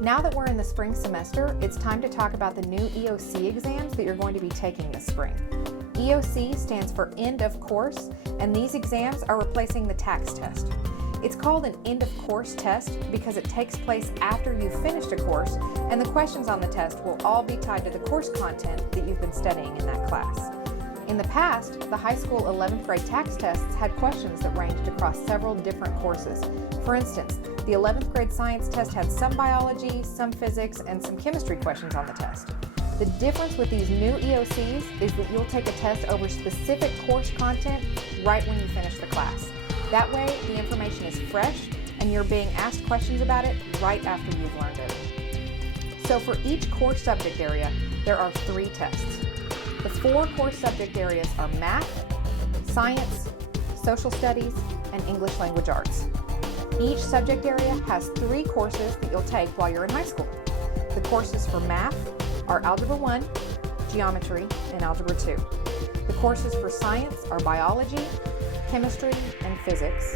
Now that we're in the spring semester, it's time to talk about the new EOC exams that you're going to be taking this spring. EOC stands for End of Course, and these exams are replacing the TAKS test. It's called an end of course test because it takes place after you've finished a course, and the questions on the test will all be tied to the course content that you've been studying in that class. In the past, the high school 11th grade TAKS tests had questions that ranged across several different courses. For instance, the 11th grade science test had some biology, some physics, and some chemistry questions on the test. The difference with these new EOCs is that you'll take a test over specific course content right when you finish the class. That way, the information is fresh and you're being asked questions about it right after you've learned it. So for each core subject area, there are 3 tests. The 4 core subject areas are math, science, social studies, and English language arts. Each subject area has 3 courses that you'll take while you're in high school. The courses for math are Algebra 1, Geometry, and Algebra 2. The courses for science are Biology, Chemistry, and Physics.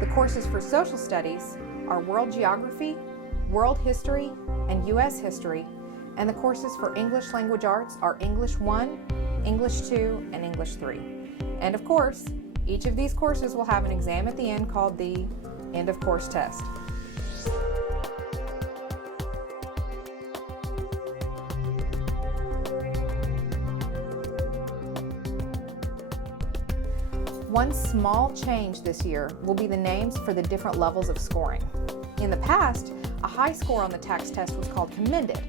The courses for social studies are World Geography, World History, and U.S. History. And the courses for English language arts are English 1, English 2, and English 3. And of course, each of these courses will have an exam at the end called the End of Course test. One small change this year will be the names for the different levels of scoring. In the past, a high score on the TAKS test was called commended.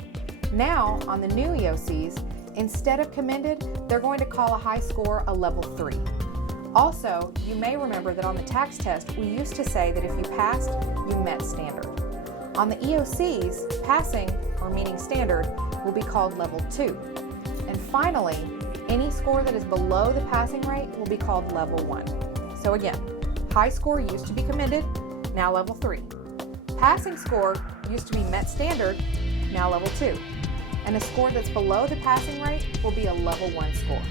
Now, on the new EOCs, instead of commended, they're going to call a high score a level 3. Also, you may remember that on the TAKS test, we used to say that if you passed, you met standard. On the EOCs, passing, or meeting standard, will be called level 2. And finally, any score that is below the passing rate will be called level 1. So again, high score used to be commended, now level 3. Passing score used to be met standard, now level 2. And a score that's below the passing rate will be a level 1 score.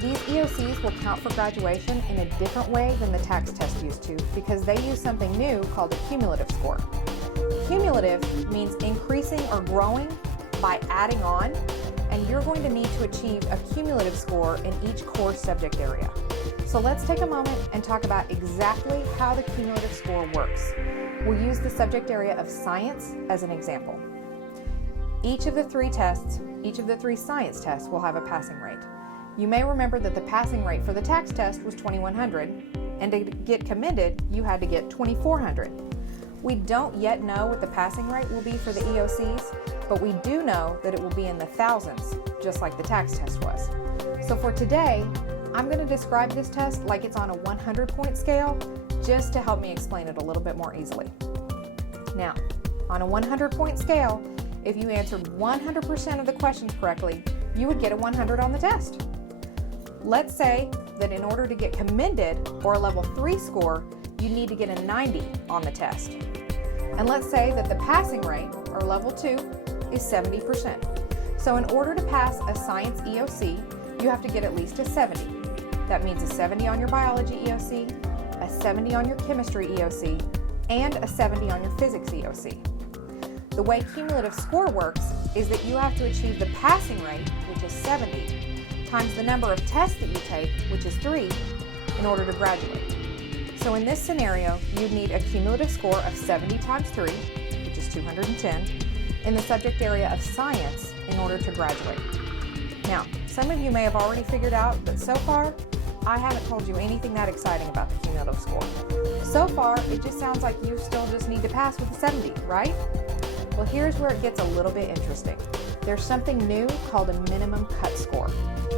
These EOCs will count for graduation in a different way than the TAKS test used to because they use something new called a cumulative score. Cumulative means increasing or growing by adding on, and you're going to need to achieve a cumulative score in each core subject area. So let's take a moment and talk about exactly how the cumulative score works. We'll use the subject area of science as an example. Each of the 3 science tests will have a passing rate. You may remember that the passing rate for the TAKS test was 2100, and to get commended, you had to get 2400. We don't yet know what the passing rate will be for the EOCs, but we do know that it will be in the thousands, just like the TAKS test was. So for today, I'm going to describe this test like it's on a 100-point scale, just to help me explain it a little bit more easily. Now, on a 100-point scale, if you answered 100% of the questions correctly, you would get a 100 on the test. Let's say that in order to get commended or a level 3 score, you need to get a 90 on the test. And let's say that the passing rate, or level 2, is 70%. So in order to pass a science EOC, you have to get at least a 70. That means a 70 on your biology EOC, a 70 on your chemistry EOC, and a 70 on your physics EOC. The way cumulative score works is that you have to achieve the passing rate, which is 70, times the number of tests that you take, which is 3, in order to graduate. So in this scenario, you'd need a cumulative score of 70 times 3, which is 210, in the subject area of science in order to graduate. Now, some of you may have already figured out that so far, I haven't told you anything that exciting about the cumulative score. So far, it just sounds like you still just need to pass with a 70, right? Well, here's where it gets a little bit interesting. There's something new called a minimum cut score.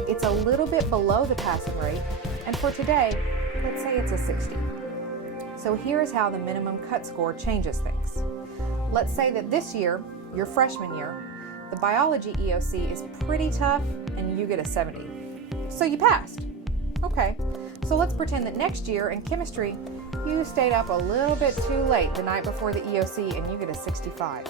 It's a little bit below the passing rate, and for today, let's say it's a 60. So here's how the minimum cut score changes things. Let's say that this year, your freshman year, the biology EOC is pretty tough and you get a 70. So you passed. Okay, so let's pretend that next year in chemistry, you stayed up a little bit too late the night before the EOC and you get a 65.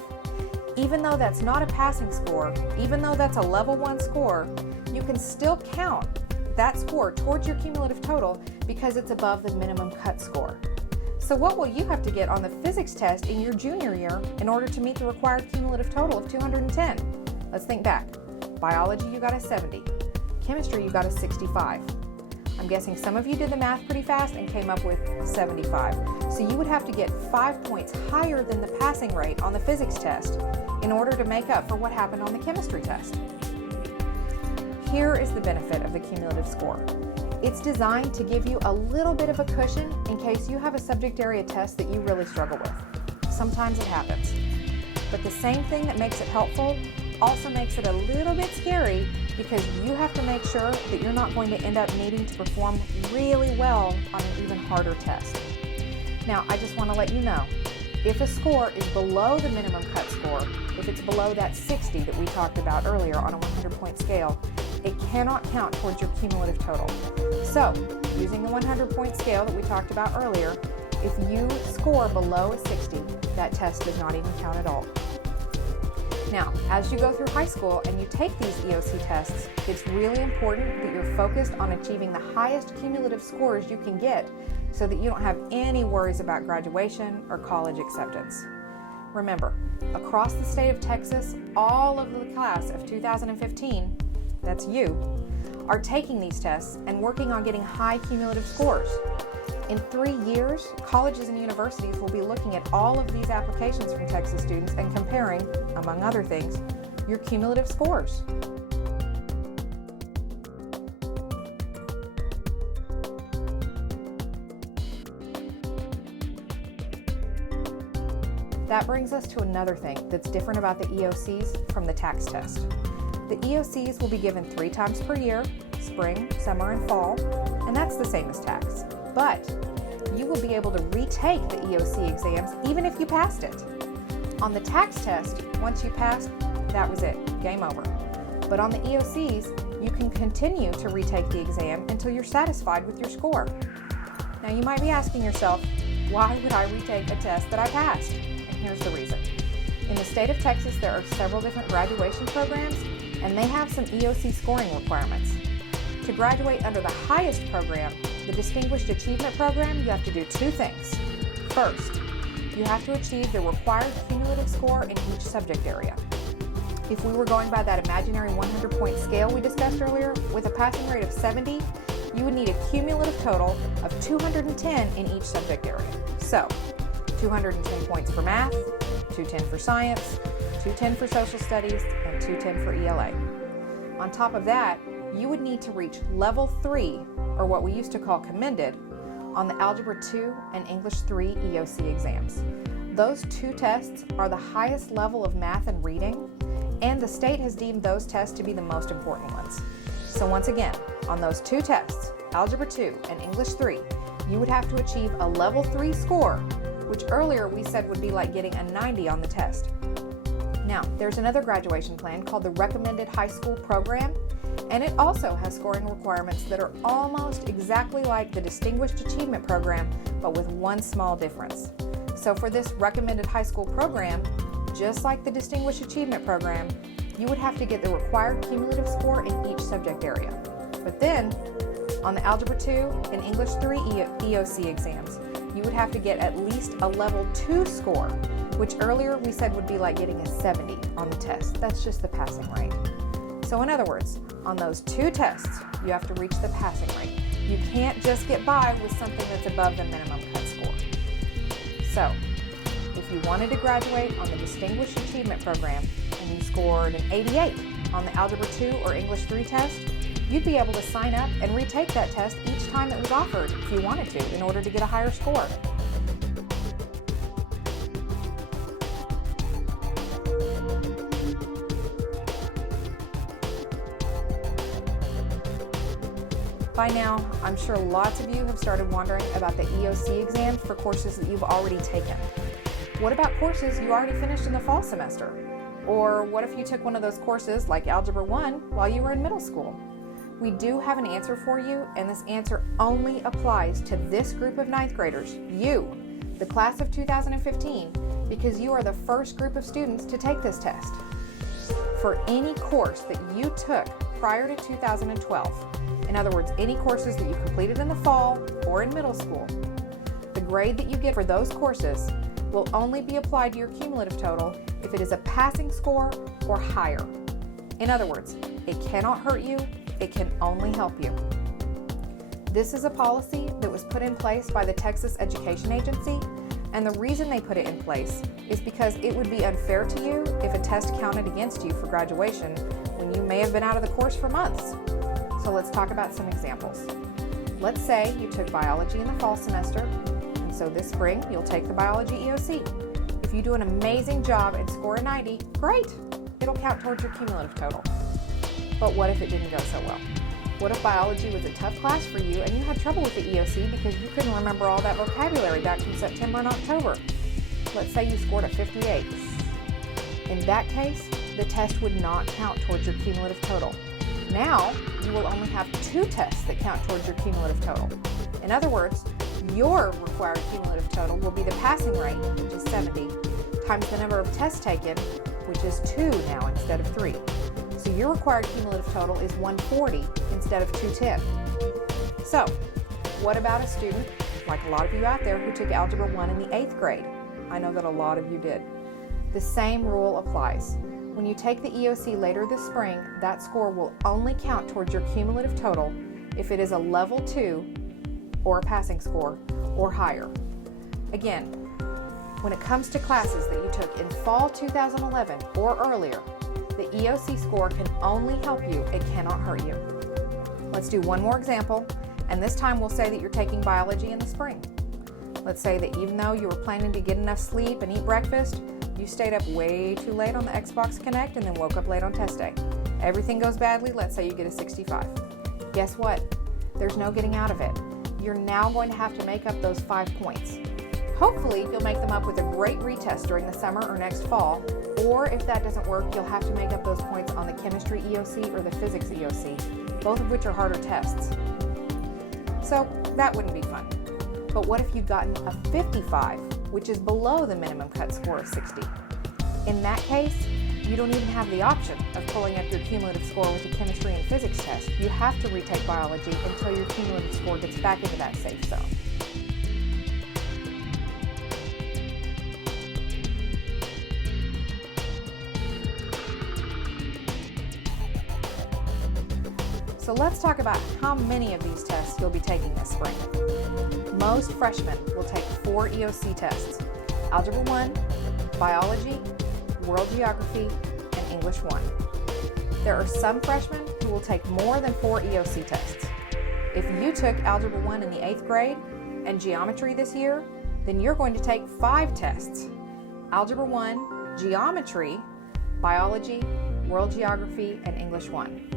Even though that's not a passing score, even though that's a level 1 score, you can still count that score towards your cumulative total because it's above the minimum cut score. So what will you have to get on the physics test in your junior year in order to meet the required cumulative total of 210? Let's think back. Biology, you got a 70. Chemistry, you got a 65. I'm guessing some of you did the math pretty fast and came up with 75. So you would have to get 5 points higher than the passing rate on the physics test in order to make up for what happened on the chemistry test. Here is the benefit of the cumulative score. It's designed to give you a little bit of a cushion in case you have a subject area test that you really struggle with. Sometimes it happens. But the same thing that makes it helpful also makes it a little bit scary because you have to make sure that you're not going to end up needing to perform really well on an even harder test. Now, I just want to let you know, if a score is below the minimum cut score, if it's below that 60 that we talked about earlier on a 100-point scale, it cannot count towards your cumulative total. So, using the 100-point scale that we talked about earlier, if you score below a 60, that test does not even count at all. Now, as you go through high school and you take these EOC tests, it's really important that you're focused on achieving the highest cumulative scores you can get so that you don't have any worries about graduation or college acceptance. Remember, across the state of Texas, all of the class of 2015, that's you, are taking these tests and working on getting high cumulative scores. In 3 years, colleges and universities will be looking at all of these applications from Texas students and comparing, among other things, your cumulative scores. That brings us to another thing that's different about the EOCs from the tax test. The EOCs will be given 3 times per year, spring, summer, and fall, and that's the same as tax. But you will be able to retake the EOC exams even if you passed it. On the tax test, once you passed, that was it, game over. But on the EOCs, you can continue to retake the exam until you're satisfied with your score. Now you might be asking yourself, why would I retake a test that I passed? And here's the reason. In the state of Texas, there are several different graduation programs, and they have some EOC scoring requirements. To graduate under the highest program, the Distinguished Achievement Program, you have to do 2 things. First, you have to achieve the required cumulative score in each subject area. If we were going by that imaginary 100-point scale we discussed earlier, with a passing rate of 70, you would need a cumulative total of 210 in each subject area. So, 210 points for math, 210 for science, 210 for social studies, and 210 for ELA. On top of that, you would need to reach level 3, or what we used to call commended, on the Algebra 2 and English 3 EOC exams. Those 2 tests are the highest level of math and reading, and the state has deemed those tests to be the most important ones. So once again, on those 2 tests, Algebra 2 and English 3, you would have to achieve a level 3 score, which earlier we said would be like getting a 90 on the test. Now, there's another graduation plan called the Recommended High School Program, and it also has scoring requirements that are almost exactly like the Distinguished Achievement Program, but with one small difference. So for this Recommended High School Program, just like the Distinguished Achievement Program, you would have to get the required cumulative score in each subject area. But then, on the Algebra 2 and English 3 EOC exams, you would have to get at least a level 2 score, which earlier we said would be like getting a 70 on the test. That's just the passing rate. So in other words, on those 2 tests, you have to reach the passing rate. You can't just get by with something that's above the minimum cut score. So, if you wanted to graduate on the Distinguished Achievement Program and you scored an 88 on the Algebra 2 or English 3 test, you'd be able to sign up and retake that test each time it was offered if you wanted to in order to get a higher score. By now, I'm sure lots of you have started wondering about the EOC exams for courses that you've already taken. What about courses you already finished in the fall semester? Or what if you took one of those courses like Algebra 1 while you were in middle school? We do have an answer for you, and this answer only applies to this group of 9th graders, you, the class of 2015, because you are the first group of students to take this test. For any course that you took prior to 2012. In other words, any courses that you completed in the fall or in middle school. The grade that you get for those courses will only be applied to your cumulative total if it is a passing score or higher. In other words, it cannot hurt you, it can only help you. This is a policy that was put in place by the Texas Education Agency, and the reason they put it in place is because it would be unfair to you if a test counted against you for graduation when you may have been out of the course for months. So let's talk about some examples. Let's say you took biology in the fall semester, and so this spring you'll take the biology EOC. If you do an amazing job and score a 90, great! It'll count towards your cumulative total. But what if it didn't go so well? What if biology was a tough class for you and you had trouble with the EOC because you couldn't remember all that vocabulary back from September and October? Let's say you scored a 58. In that case, the test would not count towards your cumulative total. Now, you will only have 2 tests that count towards your cumulative total. In other words, your required cumulative total will be the passing rate, which is 70, times the number of tests taken, which is 2 now instead of 3. So your required cumulative total is 140 instead of 210. So, what about a student, like a lot of you out there, who took Algebra 1 in the 8th grade? I know that a lot of you did. The same rule applies. When you take the EOC later this spring, that score will only count towards your cumulative total if it is a level 2 or a passing score or higher. Again, when it comes to classes that you took in fall 2011 or earlier, the EOC score can only help you, it cannot hurt you. Let's do one more example, and this time we'll say that you're taking biology in the spring. Let's say that even though you were planning to get enough sleep and eat breakfast, you stayed up way too late on the Xbox Connect and then woke up late on test day. Everything goes badly, let's say you get a 65. Guess what? There's no getting out of it. You're now going to have to make up those 5 points. Hopefully, you'll make them up with a great retest during the summer or next fall, or if that doesn't work, you'll have to make up those points on the chemistry EOC or the physics EOC, both of which are harder tests. So that wouldn't be fun. But what if you'd gotten a 55, which is below the minimum cut score of 60? In that case, you don't even have the option of pulling up your cumulative score with the chemistry and physics test. You have to retake biology until your cumulative score gets back into that safe zone. So let's talk about how many of these tests you'll be taking this spring. Most freshmen will take 4 EOC tests: Algebra 1, Biology, World Geography, and English 1. There are some freshmen who will take more than 4 EOC tests. If you took Algebra 1 in the 8th grade and Geometry this year, then you're going to take 5 tests: Algebra 1, Geometry, Biology, World Geography, and English 1.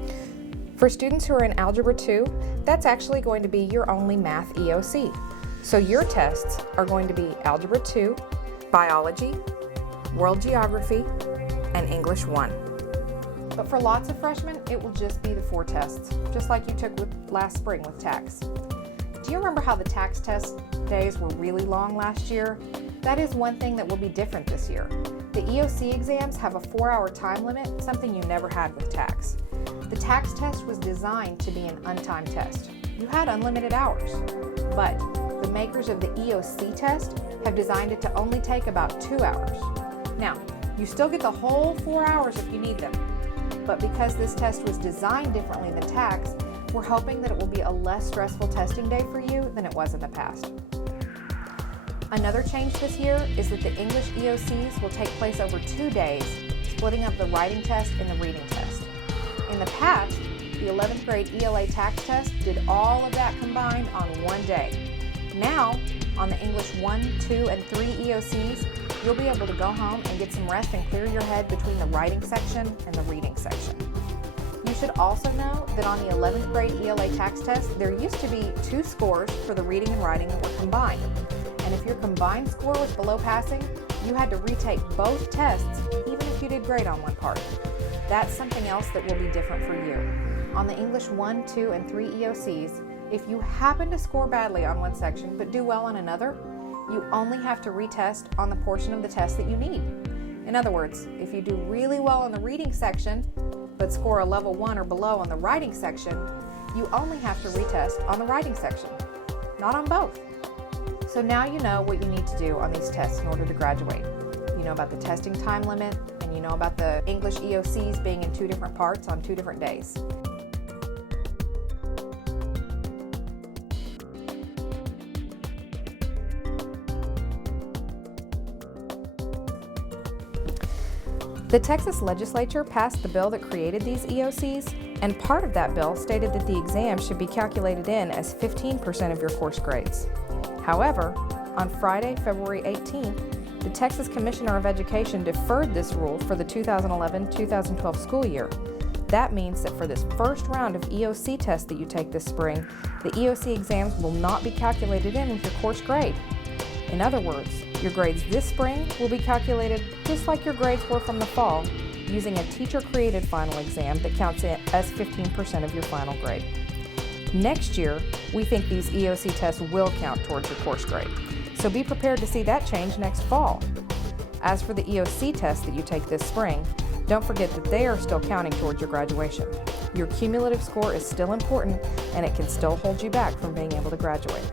For students who are in Algebra 2, that's actually going to be your only math EOC. So your tests are going to be Algebra 2, Biology, World Geography, and English 1. But for lots of freshmen, it will just be the 4 tests, just like you took last spring with TAKS. Do you remember how the TAKS test days were really long last year? That is one thing that will be different this year. The EOC exams have a 4-hour time limit, something you never had with TAKS. The TAKS test was designed to be an untimed test. You had unlimited hours, but the makers of the EOC test have designed it to only take about 2 hours. Now, you still get the whole 4 hours if you need them, but because this test was designed differently than TAKS, we're hoping that it will be a less stressful testing day for you than it was in the past. Another change this year is that the English EOCs will take place over 2 days, splitting up the writing test and the reading test. In the past, the 11th grade ELA TAKS test did all of that combined on one day. Now, on the English 1, 2, and 3 EOCs, you'll be able to go home and get some rest and clear your head between the writing section and the reading section. You should also know that on the 11th grade ELA TAKS test, there used to be 2 scores for the reading and writing that were combined. And if your combined score was below passing, you had to retake both tests, even if you did great on one part. That's something else that will be different for you. On the English 1, 2, and 3 EOCs, if you happen to score badly on one section but do well on another, you only have to retest on the portion of the test that you need. In other words, if you do really well in the reading section, but score a level 1 or below on the writing section, you only have to retest on the writing section, not on both. So now you know what you need to do on these tests in order to graduate. You know about the testing time limit, and you know about the English EOCs being in 2 different parts on 2 different days. The Texas legislature passed the bill that created these EOCs, and part of that bill stated that the exam should be calculated in as 15% of your course grades. However, on Friday, February 18th, the Texas Commissioner of Education deferred this rule for the 2011-2012 school year. That means that for this first round of EOC tests that you take this spring, the EOC exams will not be calculated in with your course grade. In other words, your grades this spring will be calculated just like your grades were from the fall, using a teacher-created final exam that counts it as 15% of your final grade. Next year, we think these EOC tests will count towards your course grade, so be prepared to see that change next fall. As for the EOC tests that you take this spring, don't forget that they are still counting towards your graduation. Your cumulative score is still important, and it can still hold you back from being able to graduate.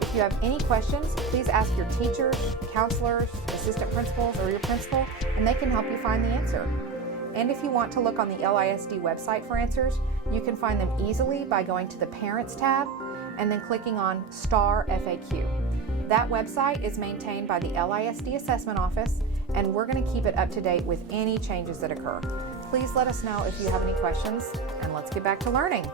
If you have any questions, please ask your teachers, counselors, assistant principals, or your principal, and they can help you find the answer. And if you want to look on the LISD website for answers, you can find them easily by going to the Parents tab and then clicking on Star FAQ. That website is maintained by the LISD Assessment Office, and we're going to keep it up to date with any changes that occur. Please let us know if you have any questions, and let's get back to learning.